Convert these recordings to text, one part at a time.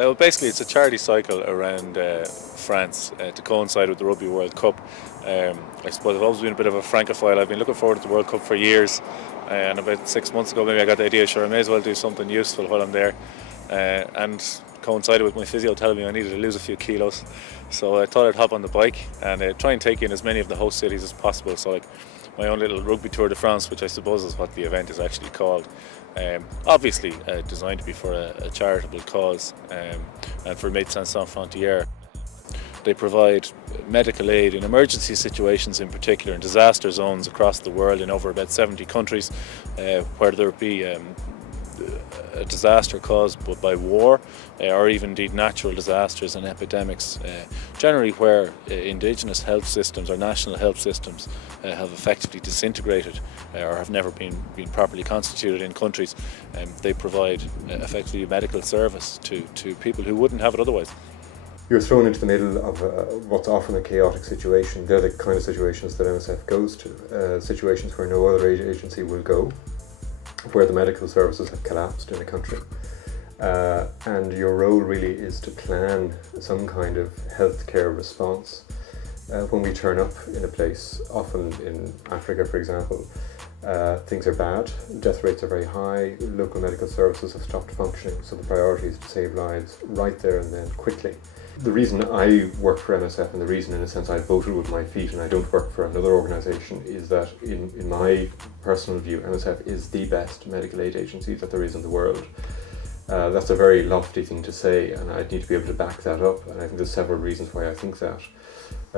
Well, basically, it's a charity cycle around France to coincide with the Rugby World Cup. I suppose I've always been a bit of a francophile. I've been looking forward to the World Cup for years, and about 6 months ago, maybe I got the idea, sure, I may as well do something useful while I'm there. And coincided with my physio telling me I needed to lose a few kilos, so I thought I'd hop on the bike and try and take in as many of the host cities as possible. So, like my own little rugby tour de France, which I suppose is what the event is actually called. Obviously designed to be for a charitable cause, and for Medecins Sans Frontières. They provide medical aid in emergency situations, in particular in disaster zones across the world in over about 70 countries, where there be a disaster caused by war, or even indeed natural disasters and epidemics, generally where indigenous health systems or national health systems have effectively disintegrated or have never been properly constituted in countries. They provide effectively medical service to people who wouldn't have it otherwise. You're thrown into the middle of what's often a chaotic situation. They're the kind of situations that MSF goes to, situations where no other aid agency will go, where the medical services have collapsed in a country. And your role really is to plan some kind of healthcare response when we turn up in a place. Often in Africa, for example, things are bad, death rates are very high, local medical services have stopped functioning, so the priority is to save lives right there and then, quickly. The reason I work for MSF, and the reason in a sense I voted with my feet and I don't work for another organisation, is that in my personal view, MSF is the best medical aid agency that there is in the world. That's a very lofty thing to say, and I'd need to be able to back that up, and I think there's several reasons why I think that.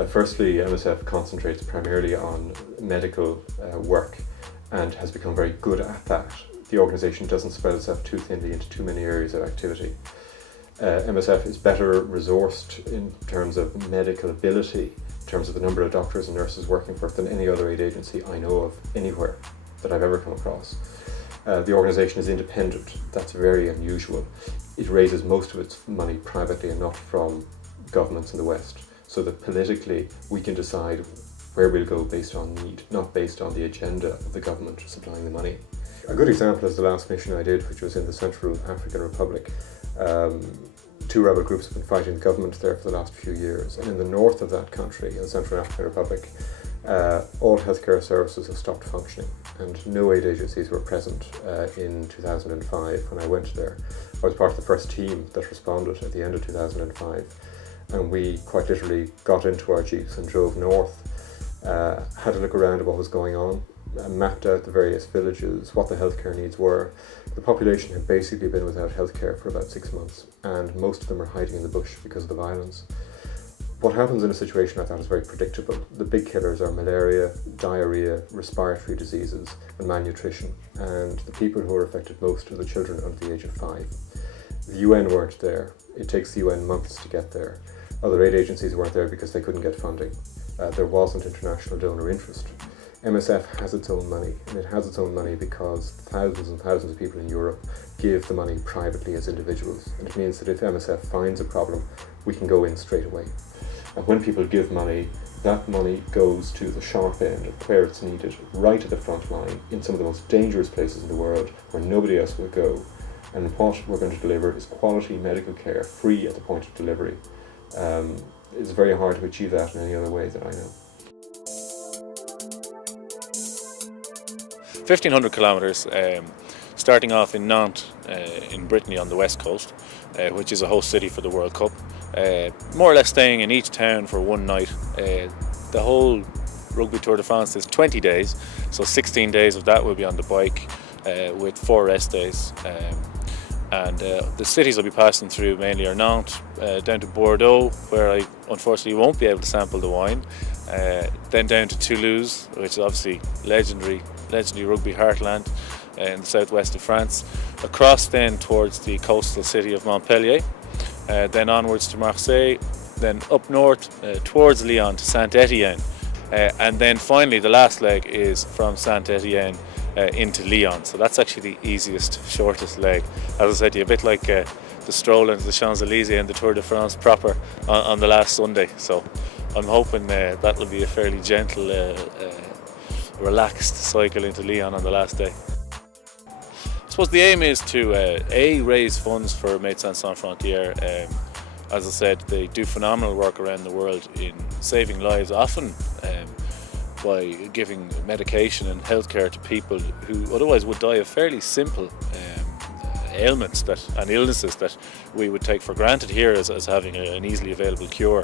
Firstly, MSF concentrates primarily on medical work and has become very good at that. The organisation doesn't spread itself too thinly into too many areas of activity. MSF is better resourced in terms of medical ability, in terms of the number of doctors and nurses working for it, than any other aid agency I know of anywhere that I've ever come across. The organisation is independent. That's very unusual. It raises most of its money privately and not from governments in the West, so that politically we can decide where we'll go based on need, not based on the agenda of the government supplying the money. A good example is the last mission I did, which was in the Central African Republic. Two rebel groups have been fighting the government there for the last few years, and in the north of that country, in the Central African Republic, all healthcare services have stopped functioning, and no aid agencies were present in 2005 when I went there. I was part of the first team that responded at the end of 2005, and we quite literally got into our jeeps and drove north, had a look around at what was going on, mapped out the various villages, what the healthcare needs were. The population had basically been without healthcare for about 6 months, and most of them are hiding in the bush because of the violence. What happens in a situation like that is very predictable. The big killers are malaria, diarrhea, respiratory diseases, and malnutrition, and the people who are affected most are the children under the age of 5. The UN weren't there. It takes the UN months to get there. Other aid agencies weren't there because they couldn't get funding. There wasn't international donor interest. MSF has its own money, and it has its own money because thousands and thousands of people in Europe give the money privately as individuals, and it means that if MSF finds a problem, we can go in straight away. And when people give money, that money goes to the sharp end of where it's needed, right at the front line, in some of the most dangerous places in the world where nobody else will go. And what we're going to deliver is quality medical care, free at the point of delivery. It's very hard to achieve that in any other way that I know. 1,500 kilometres, starting off in Nantes in Brittany on the west coast, which is a host city for the World Cup. More or less staying in each town for one night. The whole Rugby Tour de France is 20 days, so 16 days of that will be on the bike with 4 rest days. And the cities I'll be passing through mainly are Nantes, down to Bordeaux, where I unfortunately won't be able to sample the wine, then down to Toulouse, which is obviously legendary rugby heartland in the southwest of France, across then towards the coastal city of Montpellier, then onwards to Marseille, then up north towards Lyon to Saint-Étienne, and then finally the last leg is from Saint-Étienne into Lyon. So that's actually the easiest, shortest leg. As I said to you, a bit like the stroll into the Champs-Élysées and the Tour de France proper on the last Sunday. So I'm hoping that will be a fairly gentle, relaxed cycle into Lyon on the last day. suppose the aim is to raise funds for Medecins Sans Frontières. As I said, they do phenomenal work around the world in saving lives, often by giving medication and healthcare to people who otherwise would die of fairly simple ailments and illnesses that we would take for granted here as having an easily available cure.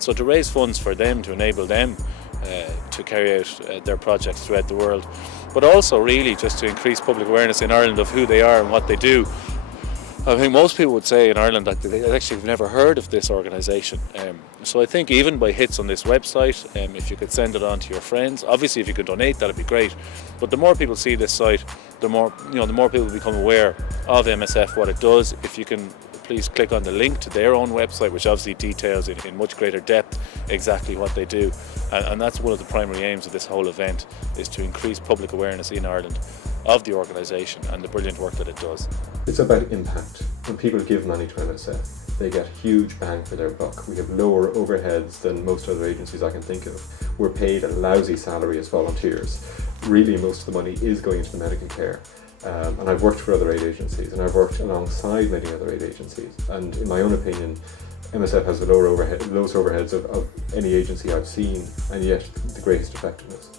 So to raise funds for them, to enable them to carry out their projects throughout the world, but also really just to increase public awareness in Ireland of who they are and what they do. I think most people would say in Ireland that they actually have never heard of this organisation. So I think even by hits on this website, if you could send it on to your friends, obviously if you could donate, that'd be great. But the more people see this site, the more people become aware of MSF, what it does. If you can please click on the link to their own website, which obviously details in much greater depth exactly what they do. And that's one of the primary aims of this whole event, is to increase public awareness in Ireland of the organisation and the brilliant work that it does. It's about impact. When people give money to MSF, they get huge bang for their buck. We have lower overheads than most other agencies I can think of. We're paid a lousy salary as volunteers. Really, most of the money is going into the medical care. And I've worked for other aid agencies, and I've worked alongside many other aid agencies. And in my own opinion, MSF has the lowest overheads of any agency I've seen, and yet the greatest effectiveness.